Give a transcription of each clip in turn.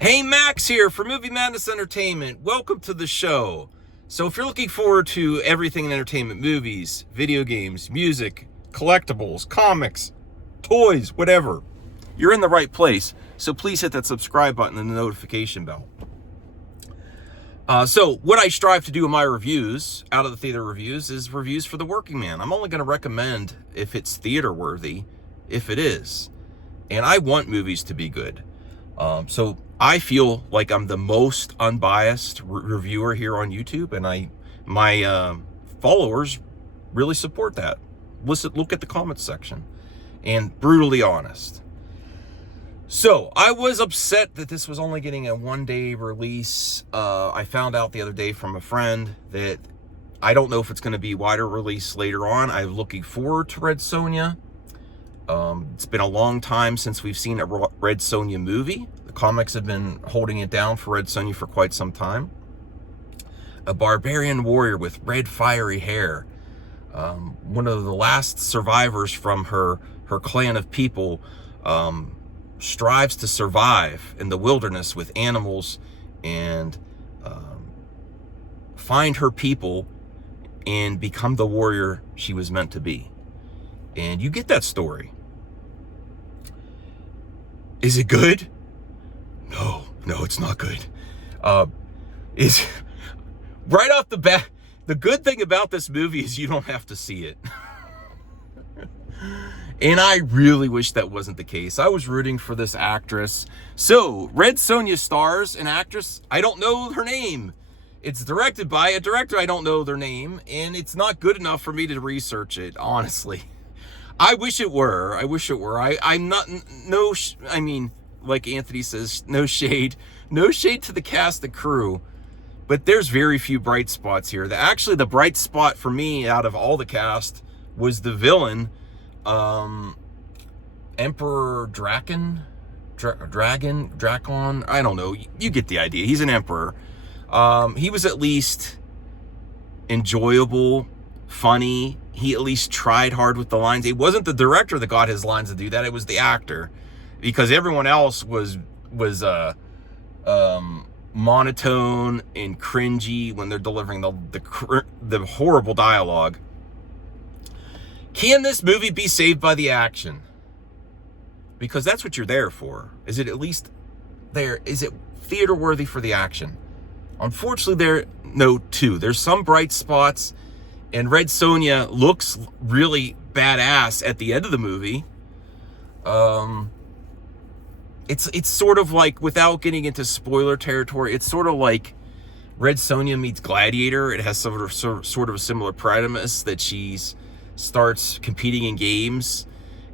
Hey, Max here for Movie Madness Entertainment. Welcome to the show. So if you're looking forward to everything in entertainment, movies, video games, music, collectibles, comics, toys, whatever, you're in the right place. So please hit that subscribe button and the notification bell. So what I strive to do in my reviews, out of the theater reviews, is reviews for the working man. I'm only going to recommend if it's theater worthy, if it is. And I want movies to be good. So I feel like I'm the most unbiased reviewer here on YouTube, and my followers really support that. Look at the comments section, and brutally honest. So I was upset that this was only getting a one-day release. I found out the other day from a friend that I don't know if it's going to be wider release later on. I'm looking forward to Red Sonja. It's been a long time since we've seen a Red Sonja movie. The comics have been holding it down for Red Sonja for quite some time. A barbarian warrior with red fiery hair. One of the last survivors from her clan of people, strives to survive in the wilderness with animals and find her people and become the warrior she was meant to be. And you get that story. Is it good? No, it's not good. Is right off the bat, the good thing about this movie is you don't have to see it. And I really wish that wasn't the case. I was rooting for this actress. So, Red Sonja stars an actress, I don't know her name. It's directed by a director, I don't know their name, and it's not good enough for me to research it, honestly. I wish it were. I'm not, I mean, like Anthony says, no shade to the cast and crew, but there's very few bright spots here. Actually, the bright spot for me out of all the cast was the villain, Emperor Drakon, I don't know. You get the idea. He's an emperor. He was at least enjoyable, funny. He at least tried hard with the lines. It wasn't the director that got his lines to do that. It was the actor, because everyone else was monotone and cringy when they're delivering the horrible dialogue. Can this movie be saved by the action? Because that's what you're there for. Is it at least there? Is it theater worthy for the action? Unfortunately, there's some bright spots. And Red Sonja looks really badass at the end of the movie. It's sort of like, without getting into spoiler territory, it's sort of like Red Sonja meets Gladiator. It has sort of a similar premise that she starts competing in games.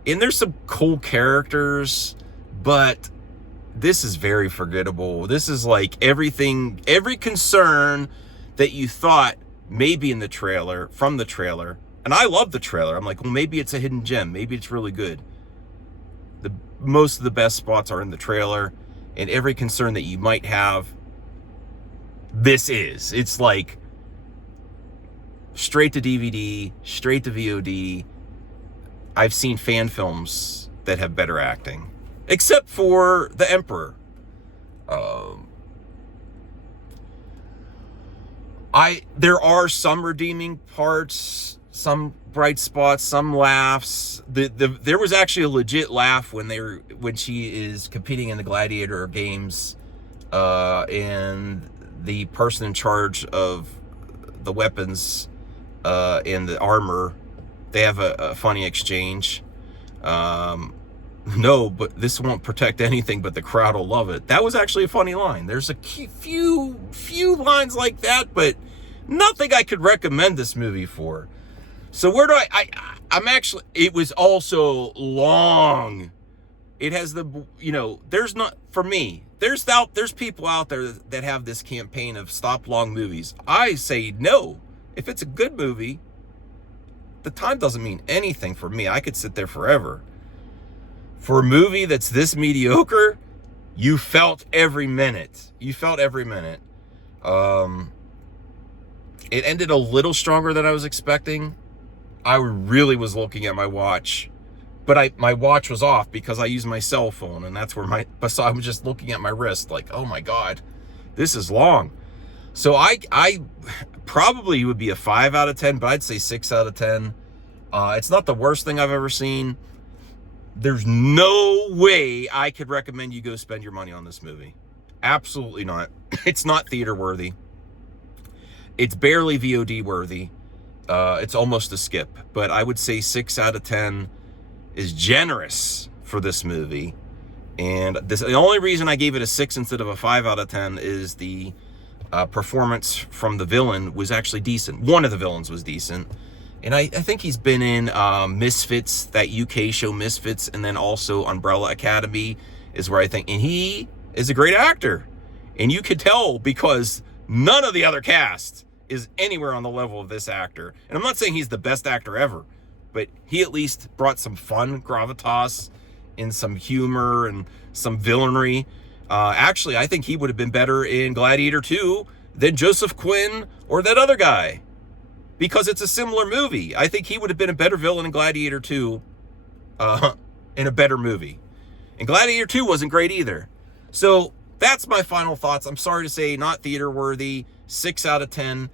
And there's some cool characters, but this is very forgettable. This is like every concern that you thought maybe in the trailer, from the trailer. And I love the trailer. I'm like, well, maybe it's a hidden gem. Maybe it's really good. Most of the best spots are in the trailer, and every concern that you might have, it's like straight to DVD, straight to VOD. I've seen fan films that have better acting, except for The Emperor. There are some redeeming parts, some bright spots, some laughs. There was actually a legit laugh when she is competing in the Gladiator games, and the person in charge of the weapons and the armor, they have a funny exchange. No, but this won't protect anything, but the crowd will love it. That was actually a funny line. There's a few lines like that, but nothing I could recommend this movie for. So where do I'm actually, it was also long. It has there's not, for me, there's people out there that have this campaign of stop long movies. I say no. If it's a good movie, the time doesn't mean anything for me. I could sit there forever. For a movie that's this mediocre, you felt every minute. It ended a little stronger than I was expecting. I really was looking at my watch, but my watch was off because I use my cell phone, and that's where so I was just looking at my wrist like, oh my God, this is long. So I probably would be a 5 out of 10, but I'd say 6 out of 10. It's not the worst thing I've ever seen. There's no way I could recommend you go spend your money on this movie. Absolutely not. It's not theater worthy. It's barely VOD worthy. It's almost a skip, but I would say 6 out of 10 is generous for this movie. And the only reason I gave it a 6 instead of a 5 out of 10 is the performance from the villain was actually decent. One of the villains was decent. And I think he's been in Misfits, that UK show Misfits, and then also Umbrella Academy is where I think, and he is a great actor. And you could tell because none of the other cast is anywhere on the level of this actor. And I'm not saying he's the best actor ever, but he at least brought some fun, gravitas, and some humor and some villainy. Actually, I think he would have been better in Gladiator 2 than Joseph Quinn or that other guy, because it's a similar movie. I think he would have been a better villain in Gladiator 2 in a better movie. And Gladiator 2 wasn't great either. So that's my final thoughts. I'm sorry to say, not theater worthy. 6 out of 10.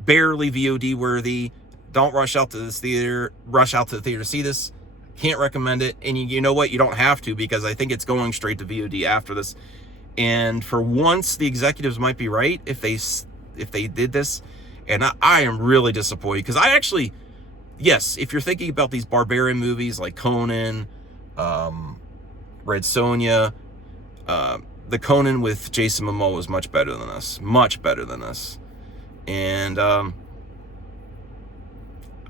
Barely VOD worthy. Don't rush out to the theater to see this. Can't recommend it. And you know what? You don't have to, because I think it's going straight to VOD after this. And for once, the executives might be right if they did this. And I am really disappointed, because I actually, yes, if you're thinking about these barbarian movies like Conan, Red Sonja, the Conan with Jason Momoa was much better than this. Much better than this. And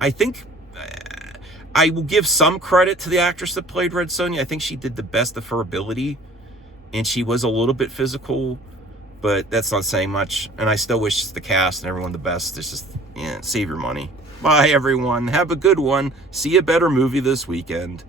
I think I will give some credit to the actress that played Red Sonja. I think she did the best of her ability, and she was a little bit physical, but that's not saying much. And I still wish the cast and everyone the best. It's just, save your money. Bye, everyone. Have a good one. See a better movie this weekend.